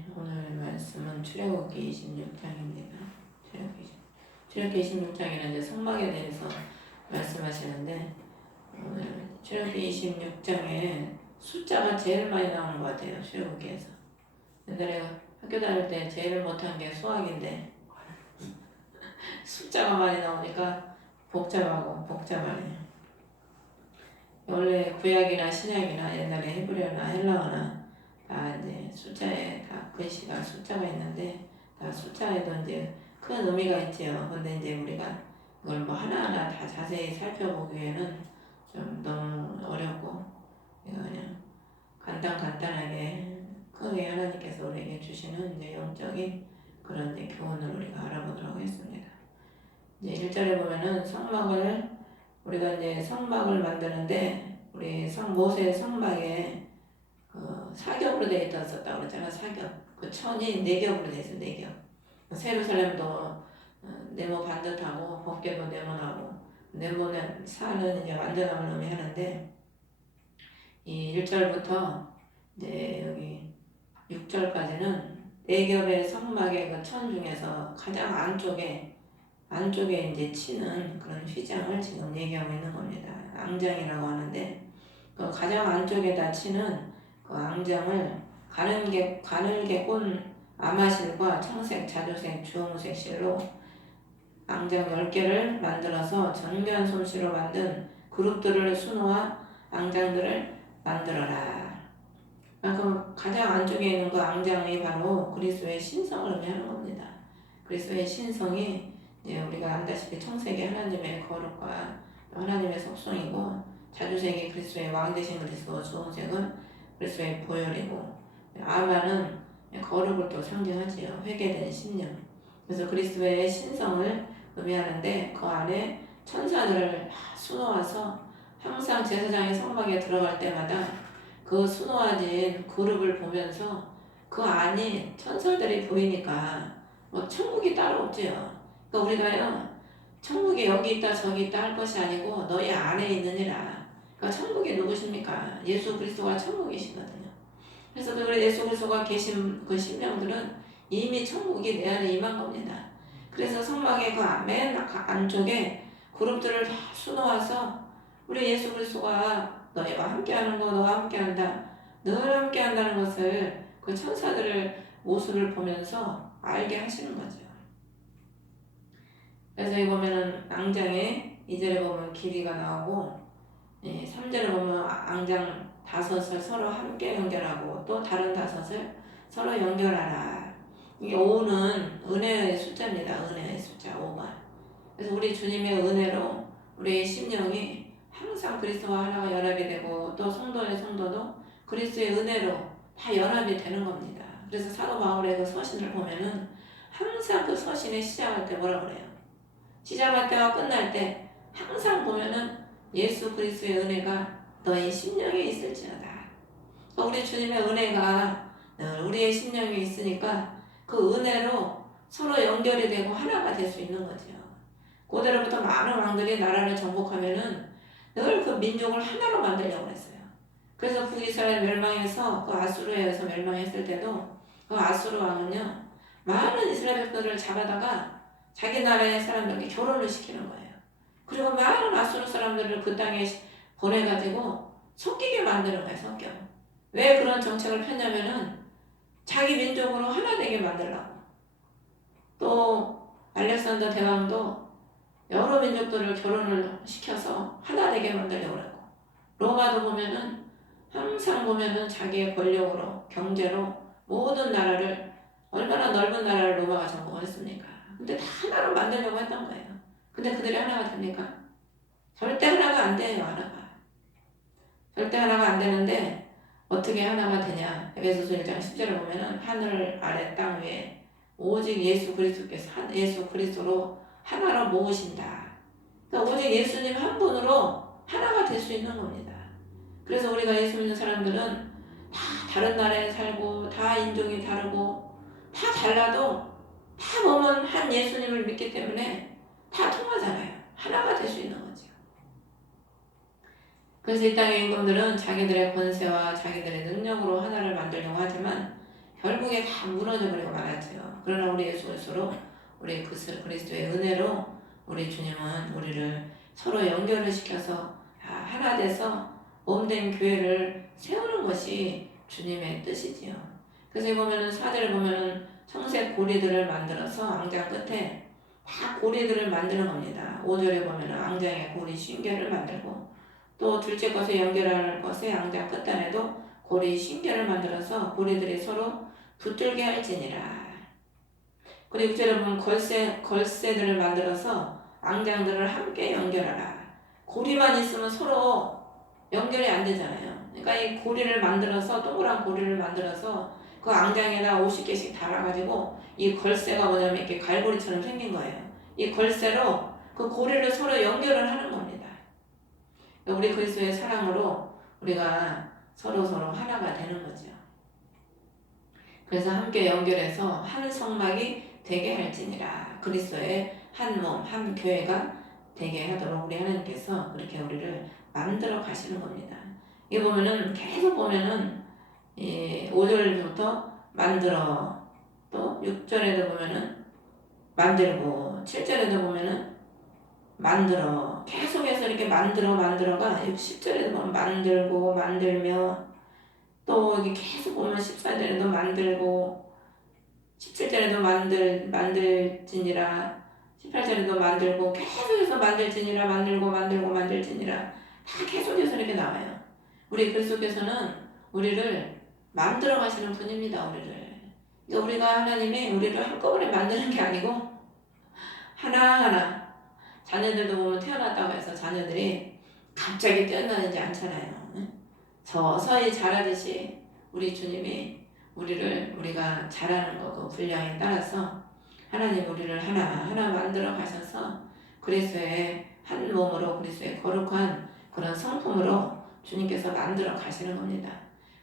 네, 오늘 말씀은 출애굽기 26장입니다. 출애굽기 26장에는 이제 성막에 대해서 말씀하시는데, 오늘 출애굽기 26장에 숫자가 제일 많이 나오는 것 같아요. 출애굽기에서. 옛날에 학교 다닐 때 제일 못한 게 수학인데 숫자가 많이 나오니까 복잡하네. 원래 구약이나 신약이나 옛날에 헤브리어나 헬라어나 다 이제 숫자에 다 글씨가 숫자가 있는데, 다 숫자에도 이제 큰 의미가 있지요. 근데 이제 우리가 이걸 뭐 하나하나 다 자세히 살펴보기에는 좀 너무 어렵고, 그냥 간단하게 크게 하나님께서 우리에게 주시는 이제 영적인 그런 이제 교훈을 우리가 알아보도록 하겠습니다. 이제 1절에 보면은 우리가 이제 성막을 만드는데, 우리 모세 성막에 사겹으로 되어 있었다고 그랬잖아. 사겹. 그 천이 4겹으로 되어 있어. 4겹. 세루살렘도 네모 반듯하고 법궤도 네모나고, 네모는 산은 이제 완전함을 의미하는데, 이 1절부터 이제 여기 6절까지는 4겹의 성막의 그 천 중에서 가장 안쪽에 이제 치는 그런 휘장을 지금 얘기하고 있는 겁니다. 앙장이라고 하는데, 그 가장 안쪽에다 치는 그 앙장을 가늘게 꼰 아마실과 청색, 자주색, 주홍색 실로 앙장 10개를 만들어서 정교한 솜씨로 만든 그룹들을 수놓아 앙장들을 만들어라. 그럼 가장 안쪽에 있는 그 앙장이 바로 그리스도의 신성을 의미하는 겁니다. 그리스도의 신성이 이제 우리가 안다시피 청색이 하나님의 거룩과 하나님의 속성이고, 자주색이 그리스도의 왕 되신 그리스도, 주홍색은 그리스도의 보혈이고, 아마는 거룩을 또 상징하지요. 회개된 심령. 그래서 그리스도의 신성을 의미하는데, 그 안에 천사들을 수놓아서 항상 제사장의 성막에 들어갈 때마다 그 수놓아진 그룹을 보면서 그 안이 천사들이 보이니까 뭐 천국이 따로 없지요. 그러니까 우리가요, 천국이 여기 있다 저기 있다 할 것이 아니고 너희 안에 있느니라. 그러니까 천국이 누구십니까? 예수 그리스도가 천국이시거든요. 그래서 그 예수 그리스도가 계신 그 신명들은 이미 천국이 내 안에 임한 겁니다. 그래서 성막의 그 맨 안쪽에 그룹들을 다 수놓아서 우리 예수 그리스도가 너희와 함께하는 거, 너와 함께한다, 늘 함께한다는 것을 그 천사들을 모습을 보면서 알게 하시는 거죠. 그래서 여기 보면은 앙장에 2절에 보면 길이가 나오고, 3절에 보면 앙장 5을 서로 함께 연결하고 또 다른 5을 서로 연결하라. 이게 5는 은혜의 숫자입니다. 은혜의 숫자 5가. 그래서 우리 주님의 은혜로 우리의 심령이 항상 그리스도와 하나가 연합이 되고, 또 성도의 성도도 그리스도의 은혜로 다 연합이 되는 겁니다. 그래서 사도 바울의 그 서신을 보면은 항상 그 서신에 시작할 때 뭐라 그래요? 시작할 때와 끝날 때 항상 보면은 예수 그리스도의 은혜가 너희 심령에 있을지어다. 우리 주님의 은혜가 우리의 심령에 있으니까 그 은혜로 서로 연결이 되고 하나가 될 수 있는 거죠. 고대로부터 많은 왕들이 나라를 정복하면은 늘 그 민족을 하나로 만들려고 했어요. 그래서 북이스라엘 멸망해서 그 아수르에 의해서 멸망했을 때도 그 아수르 왕은요, 많은 이스라엘 백성들을 잡아다가 자기 나라의 사람들에게 결혼을 시키는 거예요. 그리고 많은 아수르 사람들을 그 땅에 보내가지고 섞이게 만드는 거예요. 섞여. 왜 그런 정책을 폈냐면은 자기 민족으로 하나 되게 만들라고. 또 알렉산더 대왕도 여러 민족들을 결혼을 시켜서 하나 되게 만들려고 그랬고, 로마도 보면은 항상 보면은 자기의 권력으로, 경제로 모든 나라를, 얼마나 넓은 나라를 로마가 정복했습니까? 근데 다 하나로 만들려고 했던 거예요. 근데 그들이 하나가 됩니까? 절대 하나가 안 돼요. 절대 하나가 안 되는데 어떻게 하나가 되냐? 에베소서 1장 10절에 보면은 하늘 아래 땅 위에 오직 예수 그리스도로 하나로 모으신다. 그러니까 오직 예수님 한 분으로 하나가 될 수 있는 겁니다. 그래서 우리가 예수 믿는 사람들은 다 다른 나라에 살고, 다 인종이 다르고, 다 달라도 다 보면 한 예수님을 믿기 때문에 다 통하잖아요. 하나가 될 수 있는 거죠. 그래서 이 땅의 임금들은 자기들의 권세와 자기들의 능력으로 하나를 만들려고 하지만, 결국에 다 무너져 버리고 말았죠. 그러나 우리 예수 그리스도로 우리 그리스도의 은혜로 우리 주님은 우리를 서로 연결을 시켜서 하나 돼서 몸된 교회를 세우는 것이 주님의 뜻이지요. 그래서 보면은 사절에 보면은 청색 고리들을 만들어서 앙장 끝에 다 고리들을 만드는 겁니다. 5절에 보면은 앙장에 고리 쉰결을 만들고 또 둘째 것에 연결할 것에 앙장 끝단에도 고리 쉰결을 만들어서 고리들이 서로 붙들게 할지니라. 그리고 6절에 보면 걸쇠들을 만들어서 앙장들을 함께 연결하라. 고리만 있으면 서로 연결이 안 되잖아요. 그러니까 이 고리를 만들어서 동그란 고리를 만들어서 그 앙장에다 50개씩 달아가지고 이 걸쇠가 뭐냐면 이렇게 갈고리처럼 생긴 거예요. 이 걸쇠로 그 고리를 서로 연결을 하는 겁니다. 우리 그리스도의 사랑으로 우리가 서로 하나가 되는 거죠. 그래서 함께 연결해서 한 성막이 되게 할지니라. 그리스도의 한 몸, 한 교회가 되게 하도록 우리 하나님께서 그렇게 우리를 만들어 가시는 겁니다. 이거 보면은 계속 보면은 5절부터 만들어, 또 6절에도 보면은 만들고 7절에도 보면은 만들어, 계속해서 이렇게 만들어가 10절에도 보면 만들고 만들며, 또 여기 계속 보면 14절에도 만들고 17절에도 만들지니라, 18절에도 만들고 계속해서 만들지니라, 만들지니라, 다 계속해서 이렇게 나와요. 우리 그리스도께서는 우리를 만들어 가시는 분입니다. 그러니까 우리가 하나님이 우리를 한꺼번에 만드는 게 아니고 하나하나, 자녀들도 보면 태어났다고 해서 자녀들이 갑자기 뛰어나지 않잖아요. 서서히 자라듯이 우리 주님이 우리가 자라는 거, 그 분량에 따라서 하나님 우리를 하나하나 만들어 가셔서 그리스도의 한 몸으로, 그리스도의 거룩한 그런 성품으로 주님께서 만들어 가시는 겁니다.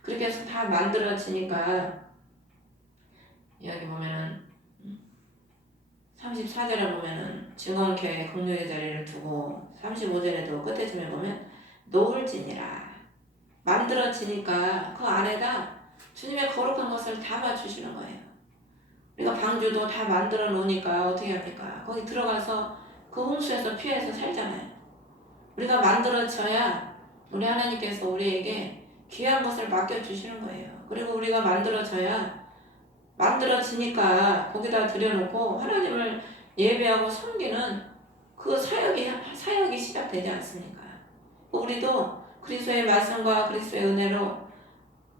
그렇게 해서 다 만들어지니까 여기 보면은 34절에 보면은 증언교회 긍휼의 자리를 두고, 35절에도 끝에쯤에 보면 놓을지니라. 만들어지니까 그 안에다 주님의 거룩한 것을 담아 주시는 거예요. 우리가 방주도 다 만들어 놓으니까 어떻게 합니까? 거기 들어가서 그 홍수에서 피해서 살잖아요. 우리가 만들어져야 우리 하나님께서 우리에게 귀한 것을 맡겨주시는 거예요. 그리고 우리가 만들어지니까 거기다 들여놓고 하나님을 예배하고 섬기는 그 사역이 시작되지 않습니까? 우리도 그리스도의 말씀과 그리스도의 은혜로,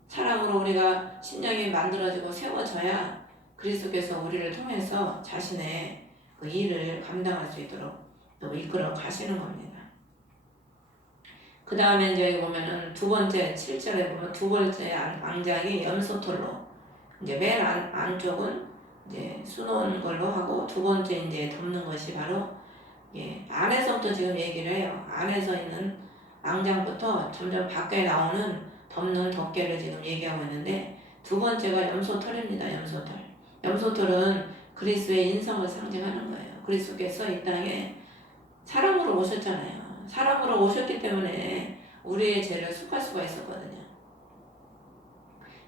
사랑으로 우리가 신령이 만들어지고 세워져야 그리스도께서 우리를 통해서 자신의 그 일을 감당할 수 있도록 또 이끌어 가시는 겁니다. 그 다음에 이제 여기 보면은 두 번째 7절에 보면 두 번째 앙장이 염소털로, 이제 맨 안쪽은 이제 수놓은 걸로 하고, 두 번째 이제 덮는 것이 바로 안에서부터 지금 얘기를 해요. 안에서 있는 앙장부터 점점 밖에 나오는 덮는 덮개를 지금 얘기하고 있는데, 두 번째가 염소털입니다. 염소털은 그리스도의 인성을 상징하는 거예요. 그리스도께서 이 땅에 사람으로 오셨잖아요. 사람으로 오셨기 때문에 우리의 죄를 속할 수가 있었거든요.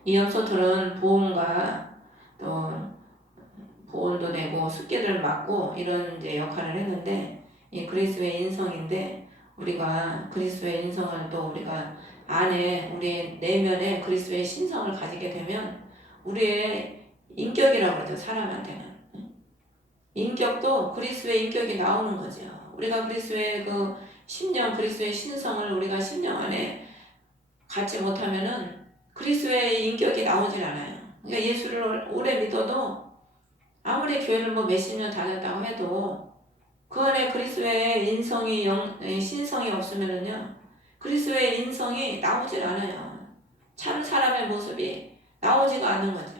이 염소털은 보온과 또 보온도 되고 습기를 막고 이런 이제 역할을 했는데, 이 그리스도의 인성인데, 우리가 그리스도의 인성을 또 우리가 안에 우리의 내면에 그리스도의 신성을 가지게 되면 우리의 인격이라고 그러죠. 사람한테는 인격도 그리스도의 인격이 나오는 거죠. 우리가 그리스도의 그 심령, 그리스도의 신성을 우리가 심령 안에 갖지 못하면은 그리스도의 인격이 나오질 않아요. 그러니까 예수를 오래 믿어도 아무리 교회를 뭐 몇십 년 다녔다고 해도 그 안에 그리스도의 신성이 없으면은요, 그리스도의 인성이 나오질 않아요. 참 사람의 모습이 나오지가 않는 거죠.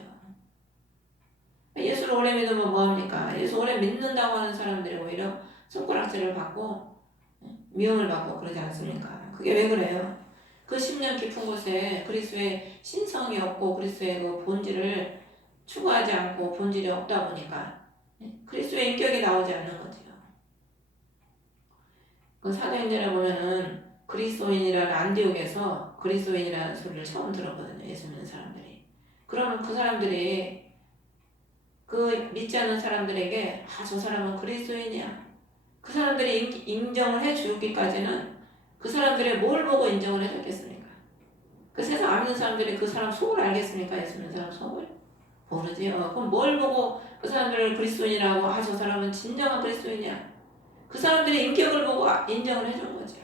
예수를 오래 믿으면 뭐합니까? 예수 오래 믿는다고 하는 사람들이 오히려 손가락질을 받고 미움을 받고 그러지 않습니까? 그게 왜 그래요? 그 10년 깊은 곳에 그리스도의 신성이 없고 그리스도의 그 본질을 추구하지 않고 본질이 없다 보니까 그리스도의 인격이 나오지 않는 거죠. 그 사도행전에 보면은 그리스도인이라는 안디옥에서 그리스도인이라는 소리를 처음 들었거든요. 예수 믿는 사람들이. 그러면 그 사람들이 그 믿지 않는 사람들에게 저 사람은 그리스도인이야. 그 사람들이 인정을 해 주기까지는 그 사람들이 뭘 보고 인정을 해줬겠습니까? 그 세상 안 믿는 사람들이 그 사람 속을 알겠습니까? 예수 믿는 사람 속을? 모르지요. 그럼 뭘 보고 그 사람들을 그리스도인이라고 저 사람은 진정한 그리스도인이야. 그 사람들의 인격을 보고 인정을 해준 거죠.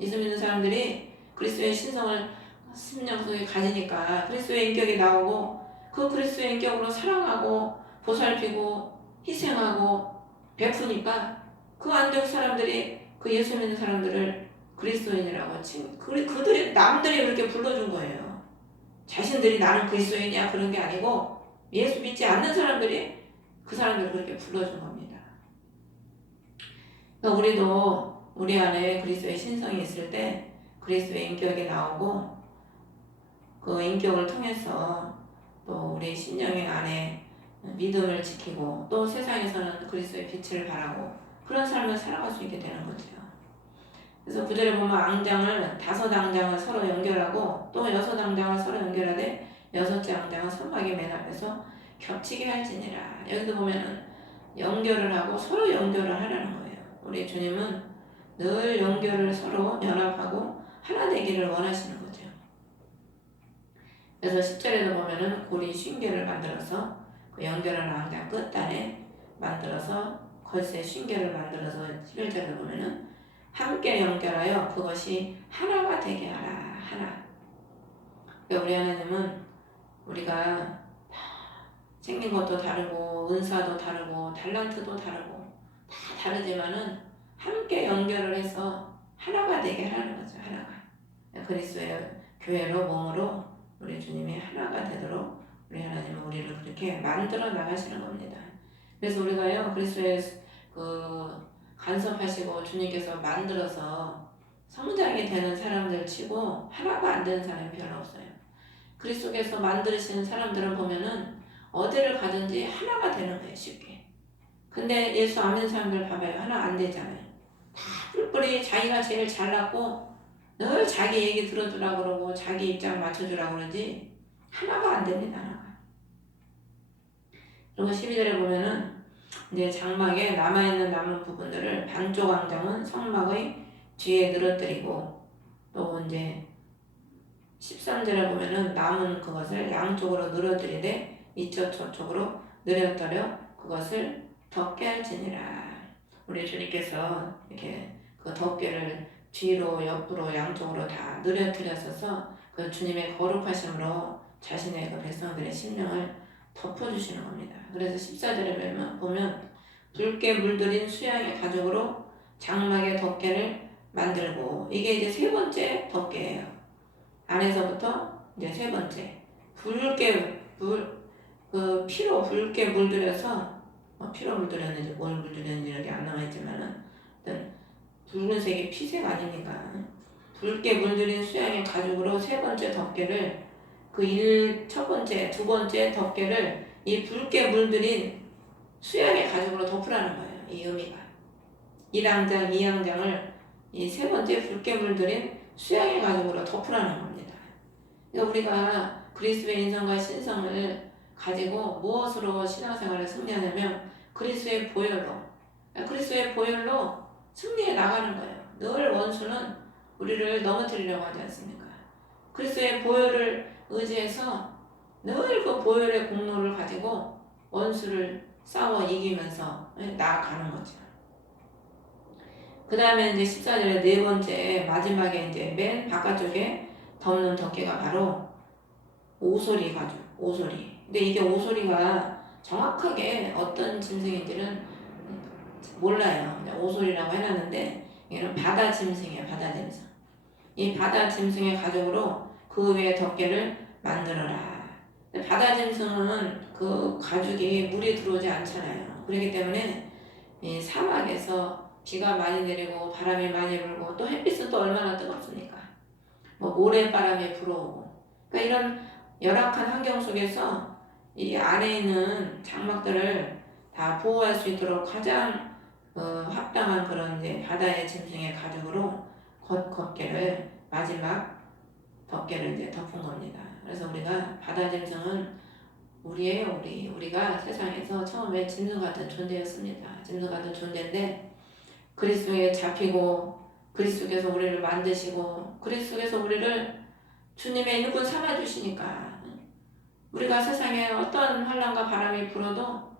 예수 믿는 사람들이 그리스도의 신성을 심령 속에 가지니까 그리스도의 인격이 나오고 그 그리스도의 인격으로 사랑하고 보살피고 희생하고 베푸니까 그 안쪽 사람들이 그 예수 믿는 사람들을 그리스도인이라고 그들이 남들이 그렇게 불러준 거예요. 자신들이 나는 그리스도인이야 그런 게 아니고 예수 믿지 않는 사람들이 그 사람들을 그렇게 불러준 겁니다. 그러니까 우리도 우리 안에 그리스도의 신성이 있을 때 그리스도의 인격이 나오고 그 인격을 통해서 또 우리 신령의 안에 믿음을 지키고 또 세상에서는 그리스도의 빛을 바라고 그런 삶을 살아갈 수 있게 되는 거죠. 그래서 구절에 보면 앙장을 5앙장을 서로 연결하고 또 6앙장을 서로 연결하되 6째 앙장은 선막의 맨 앞에서 겹치게 할지니라. 여기도 보면은 연결을 하고 서로 연결을 하라는 거예요. 우리 주님은 늘 연결을 서로 연합하고 하나 되기를 원하시는 거죠. 그래서 10절에도 보면은 고리 쉰개를 만들어서 그 연결하는 앙장 끝단에 만들어서 거짓의 쉰개를 만들어서 11절에 보면은 함께 연결하여 그것이 하나가 되게 하라. 하나. 그러니까 우리 하나님은 우리가 생긴 것도 다르고 은사도 다르고 달란트도 다르고 다 다르지만은 함께 연결을 해서 하나가 되게 하는 거죠. 하나가. 그리스도의 교회로 몸으로 우리 주님이 하나가 되도록 우리 하나님은 우리를 그렇게 만들어 나가시는 겁니다. 그래서 우리가요 그리스도의 그 간섭하시고 주님께서 만들어서 성장이 되는 사람들 치고 하나가 안 되는 사람이 별로 없어요. 그리스도께서 만드시는 사람들을 보면은 어디를 가든지 하나가 되는 거예요 쉽게. 근데 예수 안 믿는 사람들 봐봐요. 하나 안 되잖아요. 다 뿔뿔이 자기가 제일 잘났고 늘 자기 얘기 들어주라고 그러고 자기 입장 맞춰주라고 그러지 하나가 안 됩니다. 하나가. 그리고 12절에 보면은 이제 장막에 남은 부분들을 반쪽 앙장은 성막의 뒤에 늘어뜨리고 또 이제 13절에 보면은 남은 그것을 양쪽으로 늘어뜨리되 이쪽 저쪽으로 늘어뜨려 그것을 덮게 할지니라. 우리 주님께서 이렇게 그 덮개를 뒤로 옆으로 양쪽으로 다 늘어뜨렸어서 그 주님의 거룩하심으로 자신의 그 백성들의 심령을 덮어주시는 겁니다. 그래서 14절에 보면 붉게 물들인 수양의 가죽으로 장막의 덮개를 만들고 이게 이제 세 번째 덮개예요. 안에서부터 이제 세 번째 피로 붉게 물들여서 피로 물들였는지 뭘 물들였는지 이렇게 안 나와있지만은 붉은색이 피색 아닙니까? 붉게 물들인 수양의 가죽으로 세 번째 덮개를 첫 번째, 두 번째 덮개를 이 붉게 물들인 수양의 가죽으로 덮으라는 거예요. 이 의미가 1앙장, 2앙장을 이 세 번째 붉게 물들인 수양의 가죽으로 덮으라는 겁니다. 그러니까 우리가 그리스도의 인성과 신성을 가지고 무엇으로 신앙생활을 승리하냐면 그리스도의 보혈로 승리해 나가는 거예요. 늘 원수는 우리를 넘어뜨리려고 하지 않습니까? 그리스도의 보혈을 의지해서 늘 그 보혈의 공로를 가지고 원수를 싸워 이기면서 나아가는 거죠. 그 다음에 이제 14절에 네 번째 마지막에 이제 맨 바깥쪽에 덮는 덮개가 바로 오소리 가죽, 오소리. 근데 이게 오소리가 정확하게 어떤 짐승인지는 몰라요. 오소리라고 해놨는데 이는 바다 짐승이에요. 바다 짐승. 이 바다 짐승의 가죽으로 그 위에 덮개를 만들어라. 바다 짐승은 그 가죽이 물이 들어오지 않잖아요. 그렇기 때문에 이 사막에서 비가 많이 내리고 바람이 많이 불고 또 햇빛은 또 얼마나 뜨겁습니까? 모래바람이 불어오고 그러니까 이런 열악한 환경 속에서 이 안에 있는 장막들을 다 보호할 수 있도록 가장 합당한 그런 이제 바다의 짐승의 가죽으로 겉덮개를 마지막 덮개를 이제 덮은 겁니다. 그래서 우리가 바다 짐승은 우리예요, 우리. 우리가 세상에서 처음에 짐승 같은 존재였습니다. 짐승 같은 존재인데 그리스도에 잡히고 그리스도께서 우리를 만드시고 그리스도께서 우리를 주님의 일꾼 삼아주시니까 우리가 세상에 어떤 환난과 바람이 불어도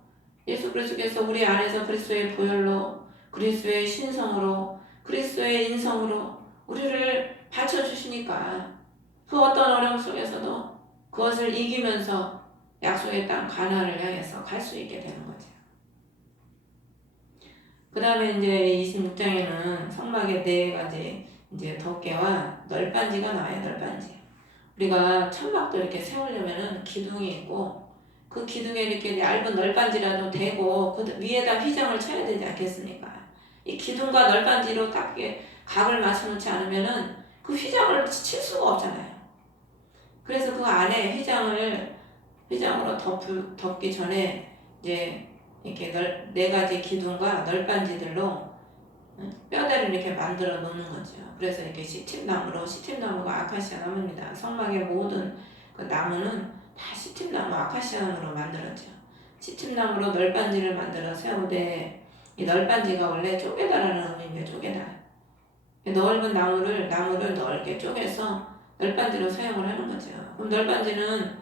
예수 그리스도께서 우리 안에서 그리스도의 보혈로 그리스도의 신성으로 그리스도의 인성으로 우리를 받쳐주시니까 그 어떤 어려움 속에서도 그것을 이기면서 약속의 땅 가나안을 향해서 갈 수 있게 되는 거죠. 그 다음에 이제 26장에는 성막의 네 가지 이제 덮개와 널빤지가 나와요. 널빤지. 우리가 천막도 이렇게 세우려면은 기둥이 있고 그 기둥에 이렇게 얇은 널빤지라도 대고 그 위에다 휘장을 쳐야 되지 않겠습니까? 이 기둥과 널빤지로 딱 각을 맞춰놓지 않으면은 그 휘장을 칠 수가 없잖아요. 그래서 그 안에 휘장으로 덮기 전에 이제 이렇게 네 가지 기둥과 널빤지들로 뼈대를 이렇게 만들어 놓는 거죠. 그래서 이렇게 시팀나무가 아카시아 나무입니다. 성막의 모든 그 나무는 다 시팀나무 아카시아 나무로 만들었죠. 시팀나무로 널빤지를 만들어 세우되 이 널빤지가 원래 쪼개다라는 의미입니다. 쪼개다. 넓은 나무를 넓게 쪼개서 널빤지로 사용을 하는 거죠. 그럼 널빤지는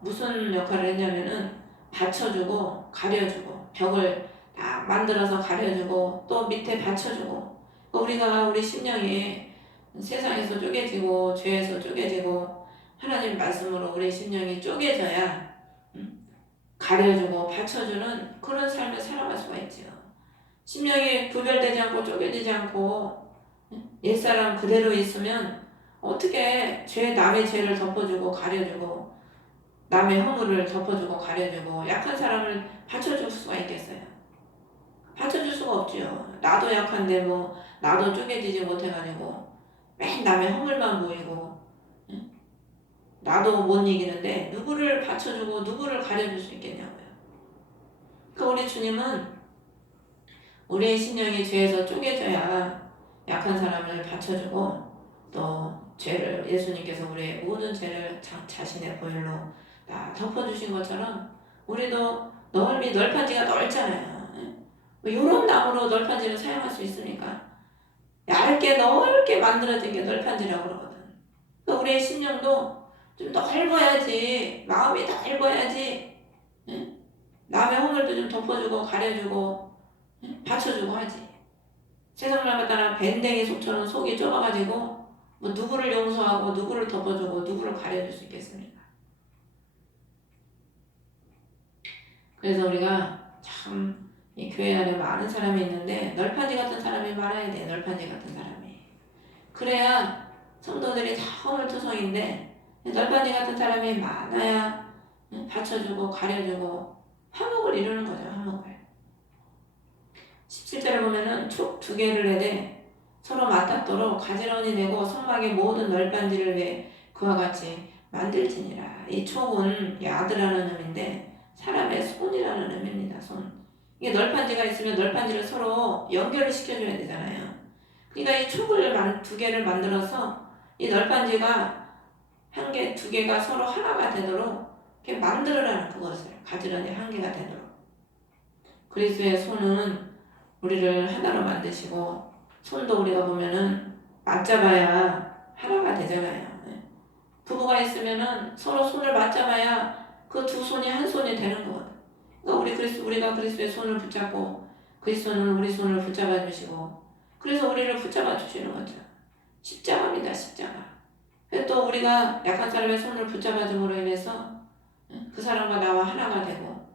무슨 역할을 했냐면은 받쳐주고 가려주고 벽을 다 만들어서 가려주고 또 밑에 받쳐주고 우리 심령이 세상에서 쪼개지고 죄에서 쪼개지고 하나님 말씀으로 우리 심령이 쪼개져야 가려주고 받쳐주는 그런 삶을 살아갈 수가 있죠. 심령이 구별되지 않고 쪼개지지 않고 옛사람 그대로 있으면 어떻게 남의 죄를 덮어주고 가려주고 남의 허물을 덮어주고 가려주고 약한 사람을 받쳐줄 수가 있겠어요? 받쳐줄 수가 없죠. 나도 약한데 나도 쪼개지지 못해가지고 맨 남의 허물만 보이고 나도 못 이기는데 누구를 받쳐주고 누구를 가려줄 수 있겠냐고요. 그러니까 우리 주님은 우리의 신령이 죄에서 쪼개져야 약한 사람을 받쳐주고 또 예수님께서 우리의 모든 죄를 자신의 보혈로 다 덮어주신 것처럼 우리도 널판지가 넓잖아요. 이런 나무로 널판지를 사용할 수 있습니까? 얇게 넓게 만들어진 게 널판지라고 그러거든. 그러니까 우리의 심령도 좀 넓어야지, 마음이 넓어야지 남의 허물도 좀 덮어주고 가려주고 받쳐주고 하지. 세상 사람에 따라 밴댕이 속처럼 속이 좁아가지고 누구를 용서하고 누구를 덮어주고 누구를 가려줄 수 있겠습니까? 그래서 우리가 참 이 교회 안에 많은 사람이 있는데 널판지 같은 사람이 많아야 돼. 널판지 같은 사람이. 그래야 성도들이 다 허물투성인데 널판지 같은 사람이 많아야 받쳐주고 가려주고 화목을 이루는 거죠. 화목을. 17절에 보면은 촉 두 개를 내되 서로 맞닿도록 가지런히 내고 성막의 모든 널빤지를 내 그와 같이 만들지니라. 이 촉은 야드라는 의미인데 사람의 손이라는 의미입니다. 손. 이게 널판지가 있으면 널판지를 서로 연결을 시켜줘야 되잖아요. 그러니까 이 촉을 두 개를 만들어서 이 널판지가 한 개, 두 개가 서로 하나가 되도록 이렇게 만들어라는 그것을 가지런히 한 개가 되도록. 그리스도의 손은 우리를 하나로 만드시고 손도 우리가 보면은 맞잡아야 하나가 되잖아요. 부부가 있으면은 서로 손을 맞잡아야 그 두 손이 한 손이 되는 거거든. 그러니까 우리가 그리스도의 손을 붙잡고 그리스도는 우리 손을 붙잡아 주시고 그래서 우리를 붙잡아 주시는 거죠. 십자가입니다. 십자가. 그래서 또 우리가 약한 사람의 손을 붙잡아 줌으로 인해서 그 사람과 나와 하나가 되고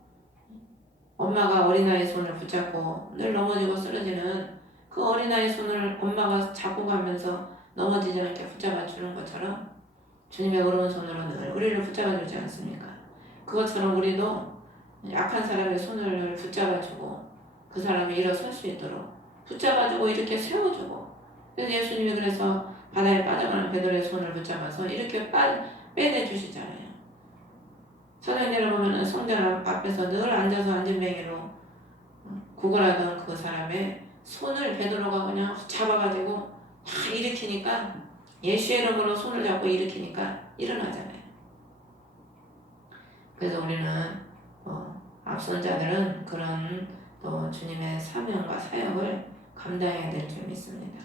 엄마가 어린아이의 손을 붙잡고 늘 넘어지고 쓰러지는 그 어린아이의 손을 엄마가 잡고 가면서 넘어지지 않게 붙잡아 주는 것처럼 주님의 어려운 손으로 늘 우리를 붙잡아 주지 않습니까? 그것처럼 우리도 약한 사람의 손을 붙잡아 주고 그 사람이 일어설 수 있도록 붙잡아 주고 이렇게 세워주고 그래서 예수님이 그래서 바다에 빠져가는 베드로의 손을 붙잡아서 이렇게 빼내 주시잖아요. 사도행전을 보면 성전 앞에서 늘 앉아서 앉은뱅이로 구걸하던 그 사람의 손을 베드로가 그냥 잡아가지고 다 일으키니까 예수의 이름으로 손을 잡고 일으키니까 일어나잖아요. 그래서 우리는 앞선 자들은 그런 또 주님의 사명과 사역을 감당해야 될 줄 믿습니다.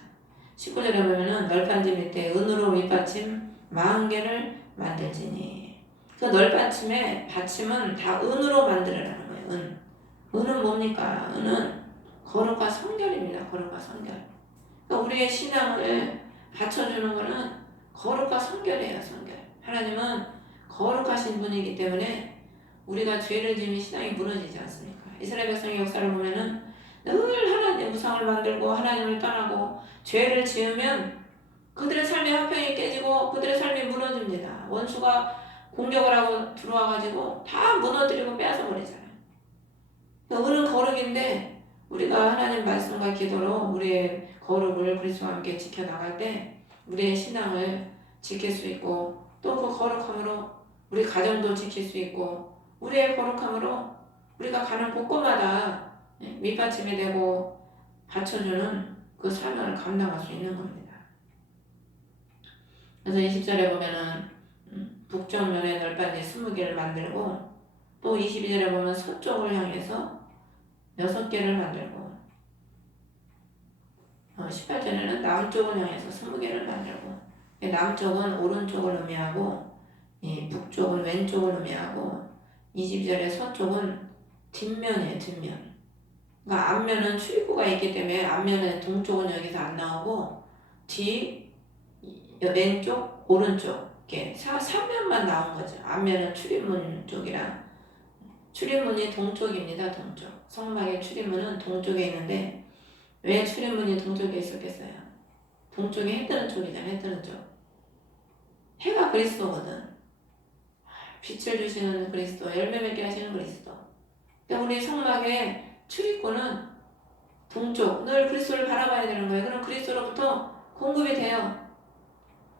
19절에 보면은 널판지 밑에 은으로 밑받침 40개를 만들지니, 그 널받침의 받침은 다 은으로 만들어라는 거예요. 은은 뭡니까? 은은 거룩과 성결입니다. 거룩과 성결. 그러니까 우리의 신앙을 받쳐주는 거는 거룩과 성결이에요. 성결. 하나님은 거룩하신 분이기 때문에 우리가 죄를 지으면 신앙이 무너지지 않습니까? 이스라엘 백성의 역사를 보면은 늘 하나님의 우상을 만들고 하나님을 떠나고 죄를 지으면 그들의 삶의 화평이 깨지고 그들의 삶이 무너집니다. 원수가 공격을 하고 들어와가지고 다 무너뜨리고 빼앗아 버리잖아요. 은은 거룩인데 우리가 하나님 말씀과 기도로 우리의 거룩을 그리스도와 함께 지켜나갈 때 우리의 신앙을 지킬 수 있고, 또 그 거룩함으로 우리 가정도 지킬 수 있고, 우리의 거룩함으로 우리가 가는 곳곳마다 밑받침이 되고 받쳐주는 그 사명을 감당할 수 있는 겁니다. 그래서 20절에 보면은 북쪽 면에 널빤지 20개를 만들고, 또 22절에 보면 서쪽을 향해서 6개를 만들고, 18절에는 남쪽을 향해서 20개를 만들고, 남쪽은 오른쪽을 의미하고 북쪽은 왼쪽을 의미하고, 20절에 서쪽은 뒷면이에요. 뒷면. 그러니까 앞면은 출입구가 있기 때문에 앞면에 동쪽은 여기서 안 나오고 왼쪽, 오른쪽 이렇게 3면만 나온 거죠. 앞면은 출입문 쪽이랑, 출입문이 동쪽입니다. 동쪽. 성막의 출입문은 동쪽에 있는데 왜 출입문이 동쪽에 있었겠어요? 동쪽이 해 뜨는 쪽이잖아요. 해 뜨는 쪽. 해가 그리스도거든. 빛을 주시는 그리스도, 열매 맺게 하시는 그리스도. 그러니까 우리 성막의 출입구는 동쪽, 늘 그리스도를 바라봐야 되는 거예요. 그럼 그리스도로부터 공급이 돼요.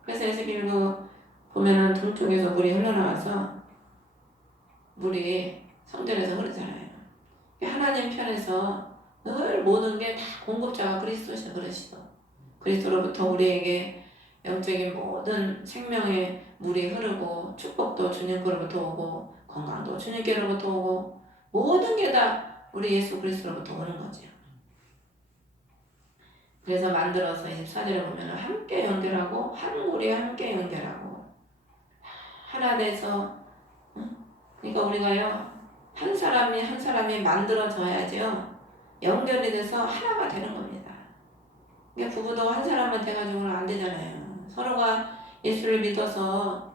그래서 에스겔도 보면은 동쪽에서 물이 흘러나와서 물이 성전에서 흐르잖아요. 하나님 편에서 늘 모든 게 다 공급자가 그리스도시죠. 그리스도로부터 우리에게 영적인 모든 생명의 물이 흐르고, 축복도 주님께로부터 오고, 건강도 주님께로부터 오고, 모든 게 다 우리 예수 그리스도로부터 오는 거죠. 그래서 만들어서 24절에 보면 함께 연결하고, 한 고리에 함께 연결하고 하나 돼서, 그러니까 우리가요, 한 사람이 만들어져야죠 연결이 돼서 하나가 되는 겁니다. 그러니까 부부도 한 사람만 돼가지고는 안 되잖아요. 서로가 예수를 믿어서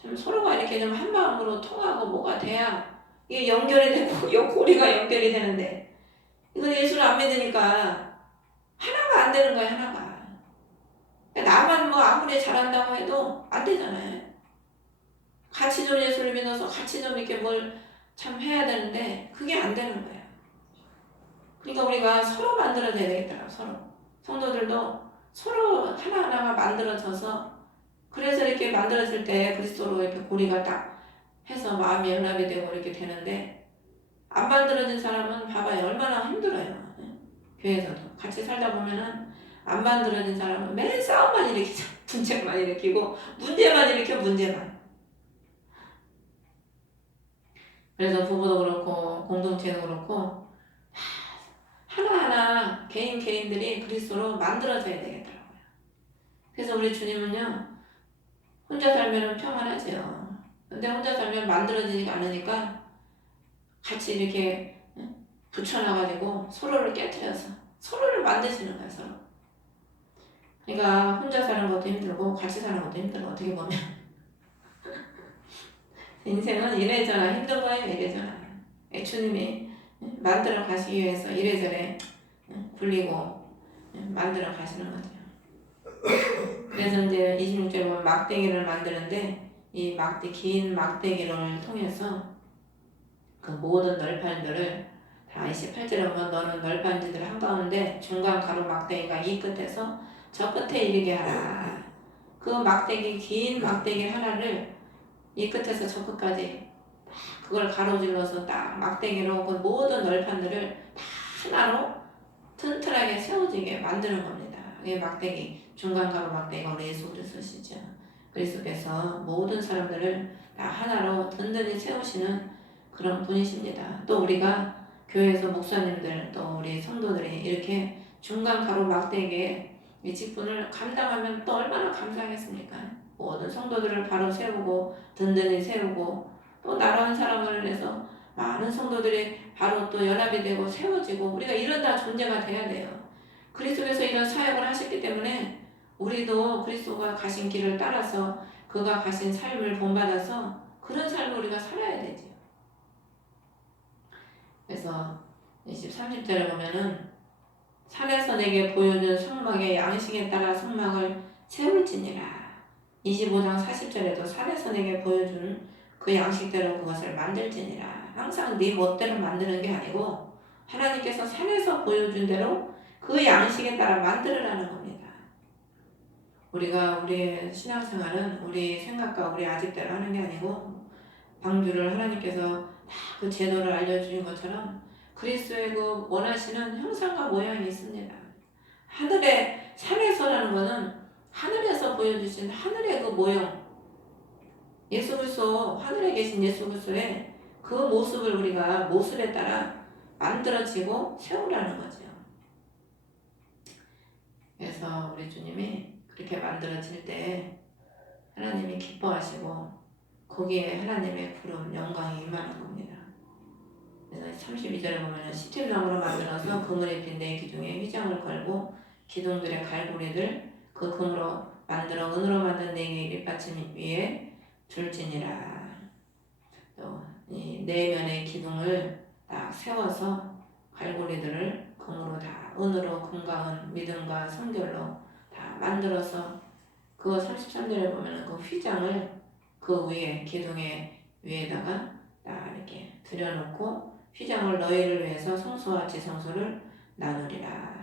참 서로가 이렇게 좀 한 마음으로 통하고 뭐가 돼야 이게 연결이 되고, 이 고리가 연결이 되는데, 이건 예수를 안 믿으니까 하나가 안 되는 거예요. 하나가. 나만 뭐 아무리 잘한다고 해도 안 되잖아요. 같이 좀 예수를 믿어서 같이 좀 이렇게 뭘 참 해야 되는데 그게 안 되는 거예요. 그러니까 우리가 서로 만들어져야 되겠더라고요. 서로. 성도들도 서로 하나하나가 만들어져서, 그래서 이렇게 만들어질 때 그리스도로 이렇게 고리가 딱 해서 마음이 연합이 되고 이렇게 되는데, 안 만들어진 사람은 봐봐요. 얼마나 힘들어요. 교회에서도. 같이 살다 보면은 안 만들어진 사람은 매일 싸움만 일으키죠. 분쟁만 일으키고, 문제만 일으켜, 문제만. 그래서 부부도 그렇고, 공동체도 그렇고, 하나하나 개인들이 그리스도로 만들어져야 되겠더라고요. 그래서 우리 주님은요, 혼자 살면 평안하죠. 근데 혼자 살면 만들어지지 않으니까 같이 이렇게 붙여놔가지고 서로를 깨트려서 서로를 만드시는 거예요. 서로. 그러니까 혼자 사는 것도 힘들고 같이 사는 것도 힘들어. 어떻게 보면 인생은 이래저래 힘든 거예요. 이래저래. 주님이 만들어 가시기 위해서 이래저래 굴리고 만들어 가시는 거죠. 그래서 이제 26절에 보면 막대기를 만드는데, 이 긴 막대기를 통해서 그 모든 널판들을 다 28절에 보면 너는 널판지들 한가운데 중간 가로 막대기가 이 끝에서 저 끝에 이르게 하라. 그 막대기, 긴 막대기 하나를 이 끝에서 저 끝까지 그걸 가로질러서 딱 막대기로 그 모든 널판들을 다 하나로 튼튼하게 세워지게 만드는 겁니다. 이게 막대기, 중간 가로 막대기가 우리 예수 그리스도시죠. 그리스도께서 모든 사람들을 다 하나로 든든히 세우시는 그런 분이십니다. 또 우리가 교회에서 목사님들 또 우리 성도들이 이렇게 중간 가로막대기에 이 직분을 감당하면 또 얼마나 감사하겠습니까? 모든 성도들을 바로 세우고 든든히 세우고 또 나라한 사람을 위해서 많은 성도들이 바로 또 연합이 되고 세워지고 우리가 이런 다 존재가 돼야 돼요. 그리스도께서 이런 사역을 하셨기 때문에 우리도 그리스도가 가신 길을 따라서 그가 가신 삶을 본받아서 그런 삶을 우리가 살아야 되죠. 그래서 30절에 보면은 산에서 내게 보여준 성막의 양식에 따라 성막을 세울지니라. 25장 40절에도 산에서 내게 보여준 그 양식대로 그것을 만들지니라. 항상 네 멋대로 만드는 게 아니고 하나님께서 산에서 보여준 대로 그 양식에 따라 만들으라는 겁니다. 우리가 우리의 신앙생활은 우리 생각과 우리 아집대로 하는 게 아니고 방주를 하나님께서 다 그 제도를 알려주신 것처럼 그리스도의 그 원하시는 형상과 모양이 있습니다. 하늘의 산에서라는 것은 하늘에서 보여주신 하늘의 그 모형, 예수 그리스도 하늘에 계신 예수 그리스도의 그 모습을 우리가 모습에 따라 만들어지고 세우라는 거죠. 그래서 우리 주님이 그렇게 만들어질 때 하나님이 기뻐하시고 거기에 하나님의 푸른 영광이 임하는 겁니다. 그래서 32절에 보면 시팀나무로 만들어서 금을 입힌 네 기둥에 휘장을 걸고 기둥들의 갈고리들 그 금으로 만들어 은으로 만든 네 개의 밑받침 위에 둘지니라. 또 이 네 면의 기둥을 딱 세워서 갈고리들을 금으로 다 은으로 금과 은 믿음과 성결로 다 만들어서 그 33절에 보면 그 휘장을 그 위에 기둥의 위에다가 딱 이렇게 들여놓고 휘장을 너희를 위해서 성소와 지성소를 나누리라.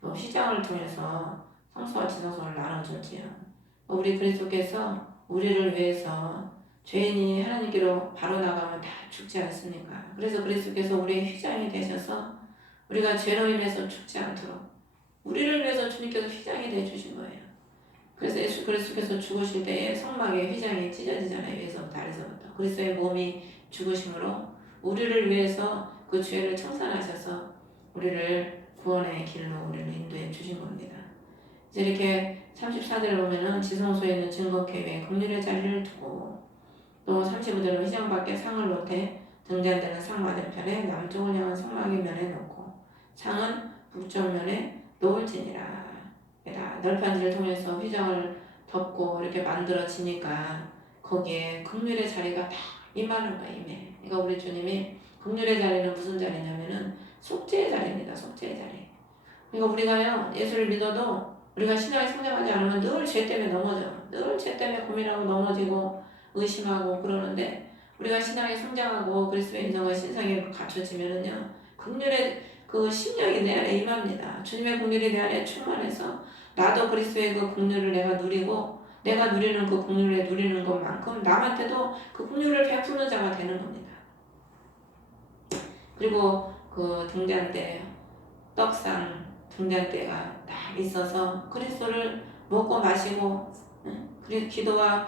또 휘장을 통해서 성소와 지성소를 나눠줬지요. 우리 그리스도께서 우리를 위해서 죄인이 하나님께로 바로 나가면 다 죽지 않습니까? 그래서 그리스도께서 우리의 휘장이 되셔서 우리가 죄로 인해서 죽지 않도록 우리를 위해서 주님께서 휘장이 되어주신 거예요. 그래서 예수 그리스도께서 죽으실 때에 성막의 휘장이 찢어지잖아요. 위에서부터 아래서부터. 그리스도의 몸이 죽으심으로 우리를 위해서 그 죄를 청산하셔서 우리를 구원의 길로 우리를 인도해 주신 겁니다. 이제 이렇게 34절을 보면은 지성소에 있는 증거궤 위에 긍휼의 자리를 두고 또 35절은 휘장 밖에 상을 놓되 등잔대는 상 맞은편에 남쪽을 향한 성막의 면에 놓고 상은 북쪽 면에 놓을지니라. 널판지를 통해서 휘장을 덮고 이렇게 만들어지니까 거기에 긍휼의 자리가 다 임하는 거야. 임해. 그러니까 우리 주님이 긍휼의 자리는 무슨 자리냐면은 속죄의 자리입니다. 속죄의 자리. 그러니까 우리가요 예수를 믿어도 우리가 신앙이 성장하지 않으면 늘 죄 때문에 넘어져. 늘 죄 때문에 고민하고 넘어지고 의심하고 그러는데 우리가 신앙이 성장하고 그리스도의 인정과 신상이 갖춰지면은요 긍휼의 그 심령이 내 안에 임합니다. 주님의 긍휼이 내 안에 충만해서 나도 그리스도의 그 긍휼을 내가 누리고 내가 누리는 그 긍휼을 누리는 것만큼 남한테도 그 긍휼을 베푸는 자가 되는 겁니다. 그리고 그 등잔대 떡상 등잔대가 딱 있어서 그리스도를 먹고 마시고 그리고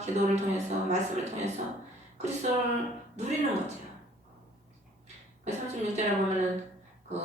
기도를 통해서 말씀을 통해서 그리스도를 누리는 거죠. 36절에 보면은 그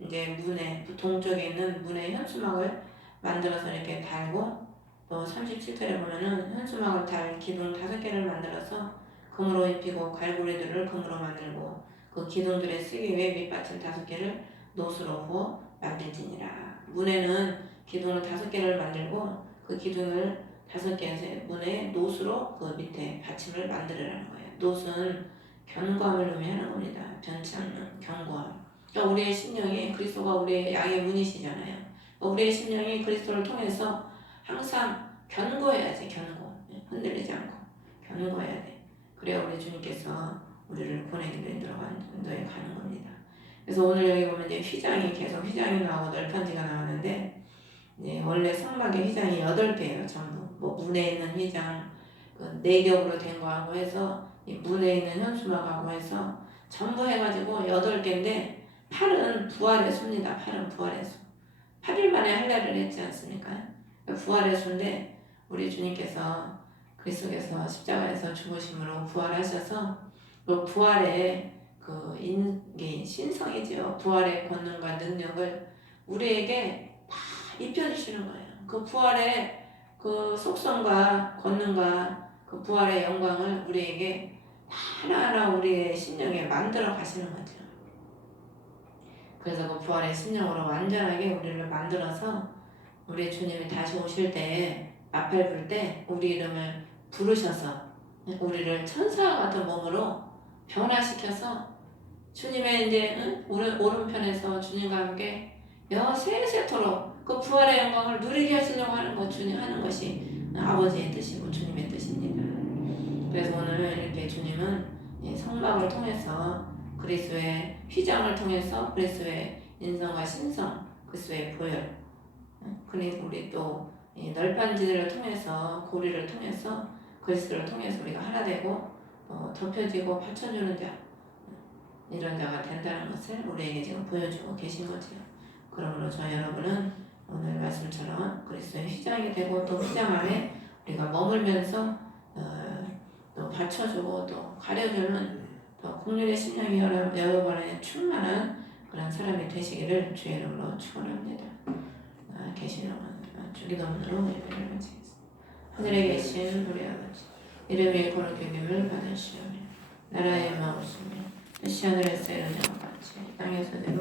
이제 문에 동쪽에 있는 문에 현수막을 만들어서 이렇게 달고 또 37절에 보면은 현수막을 달 기둥 5개를 만들어서 금으로 입히고 갈고리들을 금으로 만들고 그 기둥들의 쓰기 위에 밑받침 5개를 노수로 부어 만들지니라. 문에는 기둥을 5개를 만들고 그 기둥을 5개에서 문에 노수로 그 밑에 받침을 만들으라는 거예요. 노수는 견고함을 의미하는 겁니다. 변치 않는 견고함. 그러니까 우리의 심령이 그리스도가 우리의 양의 문이시잖아요. 우리의 심령이 그리스도를 통해서 항상 견고해야지. 견고. 흔들리지 않고 견고해야 돼. 그래야 우리 주님께서 우리를 구원의 길로 인도해 가는 겁니다. 그래서 오늘 여기 보면 이제 휘장이 계속 휘장이 나오고 널판지가 나왔는데 이제 원래 성막의 휘장이 8개예요. 전부. 뭐 문에 있는 휘장, 그 4겹으로 된 거하고 해서 이 문에 있는 현수막하고 해서 전부 해가지고 8개인데 8은 부활의 수입니다. 8은 부활의 수. 8일 만에 할례를 했지 않습니까? 부활의 수인데 우리 주님께서 그리스도께서 십자가에서 죽으심으로 부활하셔서 그 부활의 그 신성이죠. 부활의 권능과 능력을 우리에게 다 입혀주시는 거예요. 그 부활의 그 속성과 권능과 그 부활의 영광을 우리에게 하나하나 우리의 심령에 만들어 가시는 거죠. 그래서 그 부활의 심령으로 완전하게 우리를 만들어서 우리 주님이 다시 오실 때 앞을 불 때 우리 이름을 부르셔서 우리를 천사와 같은 몸으로 변화시켜서 주님의 이제 오른편에서 주님과 함께 세세토록 그 부활의 영광을 누리게 하시려고 하는 것 주님 하는 것이 아버지의 뜻이고 주님의 뜻입니다. 그래서 오늘 이렇게 주님은 성막을 통해서 그리스도의 휘장을 통해서 그리스도의 인성과 신성, 그리스도의 보혈, 그리고 우리 또 널판지대를 통해서 고리를 통해서 그리스도를 통해서 우리가 하나 되고 덮여지고 받쳐주는 자, 이런 자가 된다는 것을 우리에게 지금 보여주고 계신 거죠. 그러므로 저 여러분은 오늘 말씀처럼 그리스도의 휘장이 되고 또 휘장 안에 우리가 머물면서 또 받쳐주고 또 가려주는 또 국률의 심령이 여러분의 충만한 그런 사람이 되시기를 주의 이름으로 축원합니다. 계시는 주기도문으로 예배를 마치겠습니다. 하늘에 계신 우리 아버지, 이름이 거룩히 여김을 받으시오며 나라의 마옵시며 뜻이 하늘에서 이루어진 것 같이 땅에서도